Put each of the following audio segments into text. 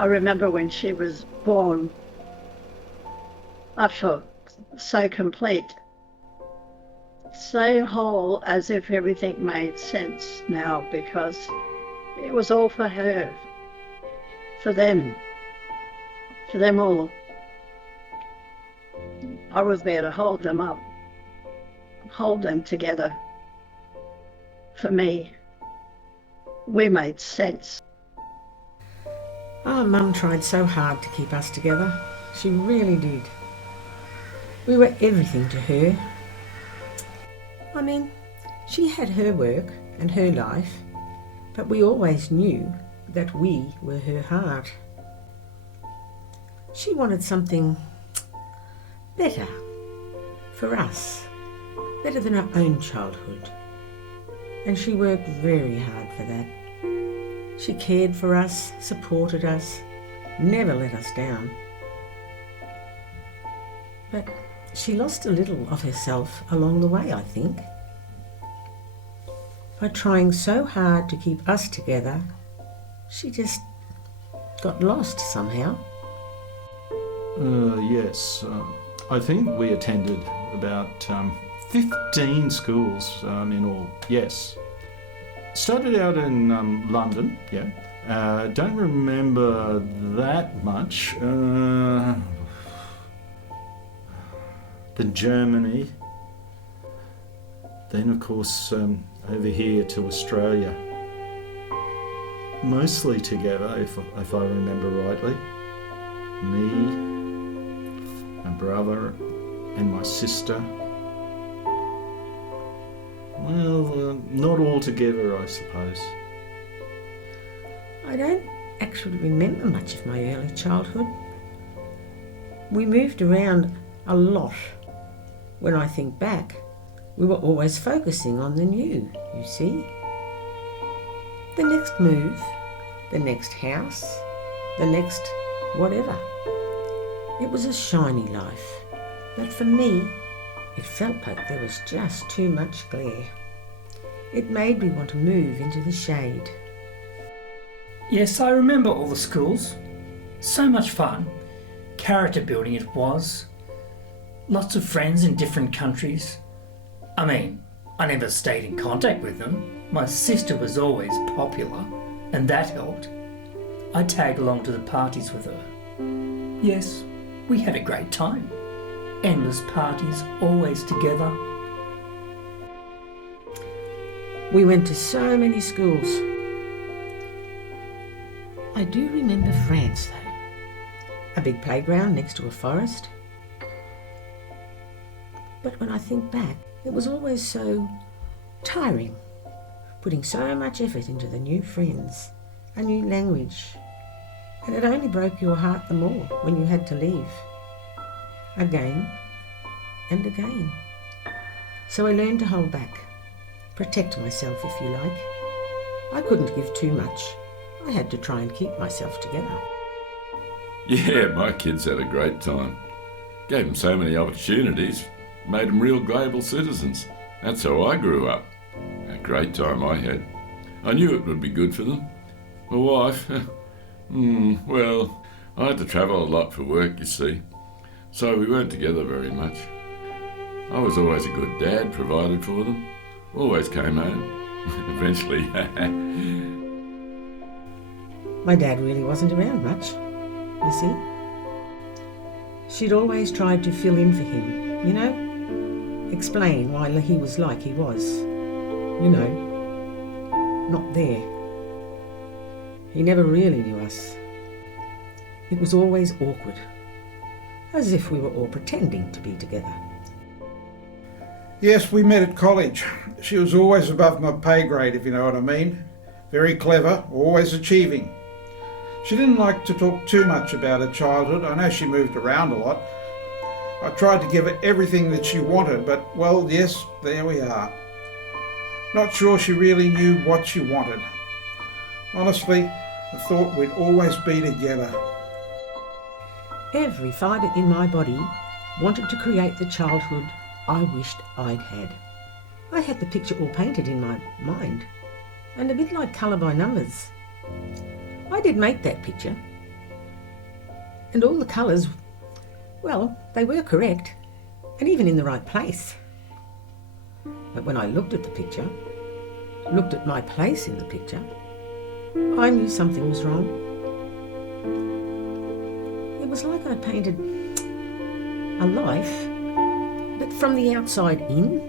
I remember when she was born, I felt so complete, so whole, as if everything made sense now because it was all for her, for them, for them all. I was there to hold them up, hold them together. For me, we made sense. Oh, Mum tried so hard to keep us together. She really did. We were everything to her. I mean, she had her work and her life, but we always knew that we were her heart. She wanted something better for us, better than our own childhood. And she worked very hard for that. She cared for us, supported us, never let us down. But she lost a little of herself along the way, I think. By trying so hard to keep us together, she just got lost somehow. Yes. I think we attended about 15 schools in all. Yes. Started out in London, yeah. Don't remember that much. Then Germany. Then, of course, over here to Australia. Mostly together, if I remember rightly. Me, my brother, and my sister. Well, not all together, I suppose. I don't actually remember much of my early childhood. We moved around a lot. When I think back, we were always focusing on the new, you see. The next move, the next house, the next whatever. It was a shiny life, but for me, it felt like there was just too much glare. It made me want to move into the shade. Yes, I remember all the schools. So much fun. Character building it was. Lots of friends in different countries. I mean, I never stayed in contact with them. My sister was always popular, and that helped. I tagged along to the parties with her. Yes, we had a great time. Endless parties, always together. We went to so many schools. I do remember France though. A big playground next to a forest. But when I think back, it was always so tiring, putting so much effort into the new friends, a new language, and it only broke your heart the more when you had to leave. Again and again. So I learned to hold back, protect myself if you like. I couldn't give too much. I had to try and keep myself together. Yeah, my kids had a great time. Gave them so many opportunities, made them real global citizens. That's how I grew up. A great time I had. I knew it would be good for them. My wife, well, I had to travel a lot for work, you see. So we weren't together very much. I was always a good dad, provided for them. Always came home. Eventually. My dad really wasn't around much, you see. She'd always tried to fill in for him, you know? Explain why he was like he was. You know, not there. He never really knew us. It was always awkward, as if we were all pretending to be together. Yes, we met at college. She was always above my pay grade, if you know what I mean. Very clever, always achieving. She didn't like to talk too much about her childhood. I know she moved around a lot. I tried to give her everything that she wanted, but, well, yes, there we are. Not sure she really knew what she wanted. Honestly, I thought we'd always be together. Every fibre in my body wanted to create the childhood I wished I'd had. I had the picture all painted in my mind, and a bit like colour by numbers. I did make that picture, And all the colours, well, they were correct and even in the right place. But when I looked at the picture, looked at my place in the picture, I knew something was wrong. It was like I painted a life, but from the outside in,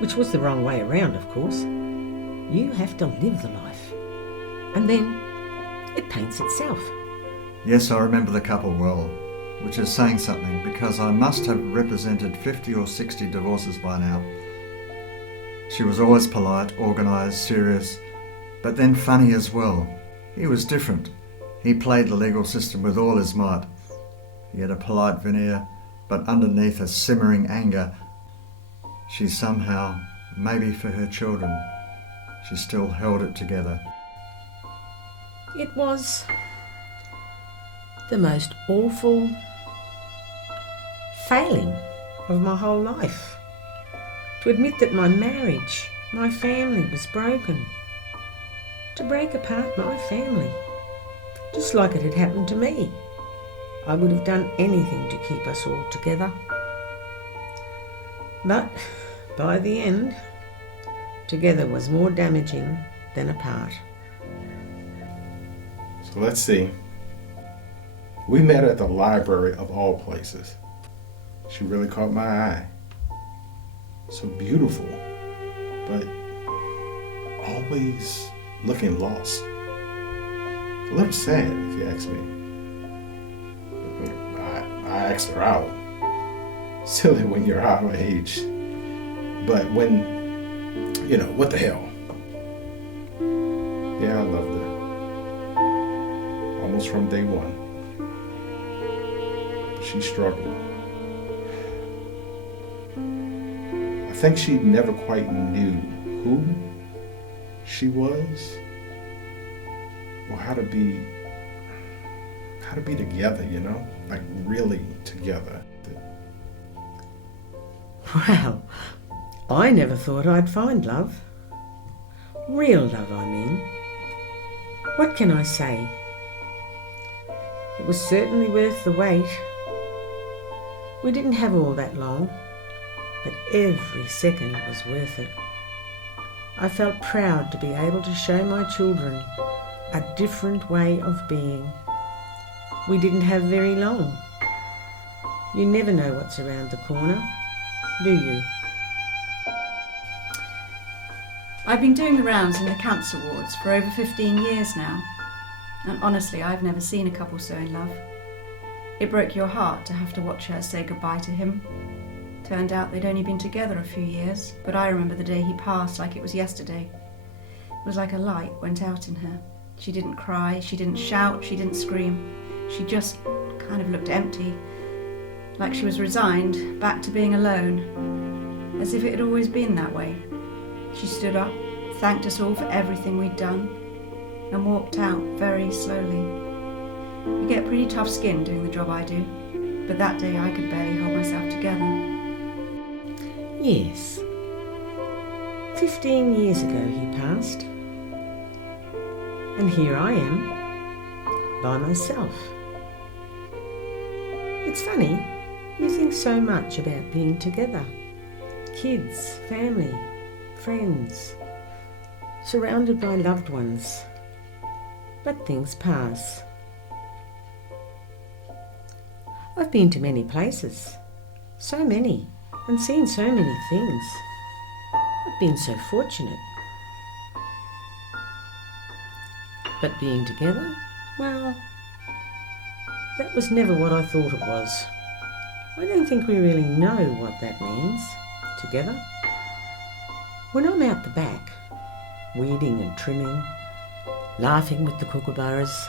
which was the wrong way around, of course. You have to live the life, and then it paints itself. Yes, I remember the couple well, which is saying something because I must have represented 50 or 60 divorces by now. She was always polite, organised, serious, but then funny as well. He was different. He played the legal system with all his might. He had a polite veneer, but underneath a simmering anger, she somehow, maybe for her children, she still held it together. It was the most awful failing of my whole life. To admit that my marriage, my family was broken. To break apart my family, just like it had happened to me. I would have done anything to keep us all together. But by the end, together was more damaging than apart. So let's see. We met at the library of all places. She really caught my eye. So beautiful, but always looking lost. A little sad, if you ask me. I asked her out. Silly when you're our age. But when, what the hell? Yeah, I loved her. Almost from day one. But she struggled. I think she never quite knew who she was or how to be together, like really together. Well, I never thought I'd find love. Real love, I mean. What can I say? It was certainly worth the wait. We didn't have all that long, but every second was worth it. I felt proud to be able to show my children a different way of being. We didn't have very long. You never know what's around the corner, do you? I've been doing the rounds in the cancer wards for over 15 years now, and honestly, I've never seen a couple so in love. It broke your heart to have to watch her say goodbye to him. Turned out they'd only been together a few years, but I remember the day he passed like it was yesterday. It was like a light went out in her. She didn't cry, she didn't shout, she didn't scream. She just kind of looked empty, like she was resigned back to being alone, as if it had always been that way. She stood up, thanked us all for everything we'd done, and walked out very slowly. You get pretty tough skin doing the job I do, but that day I could barely hold myself together. Yes. 15 years ago he passed. And here I am, by myself. It's funny, you think so much about being together. Kids, family, friends, surrounded by loved ones. But things pass. I've been to many places, so many, and seen so many things. I've been so fortunate. But being together, well, that was never what I thought it was. I don't think we really know what that means, together. When I'm out the back, weeding and trimming, laughing with the kookaburras,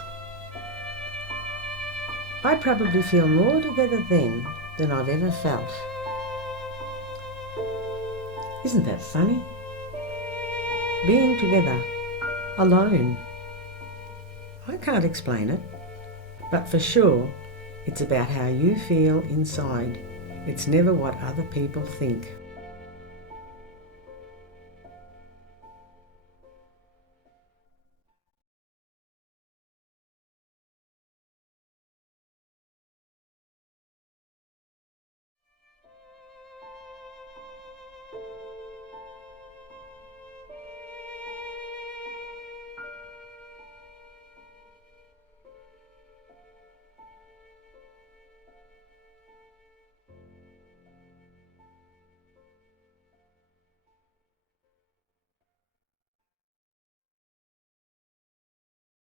I probably feel more together then than I've ever felt. Isn't that funny? Being together, alone. I can't explain it, but for sure, it's about how you feel inside. It's never what other people think.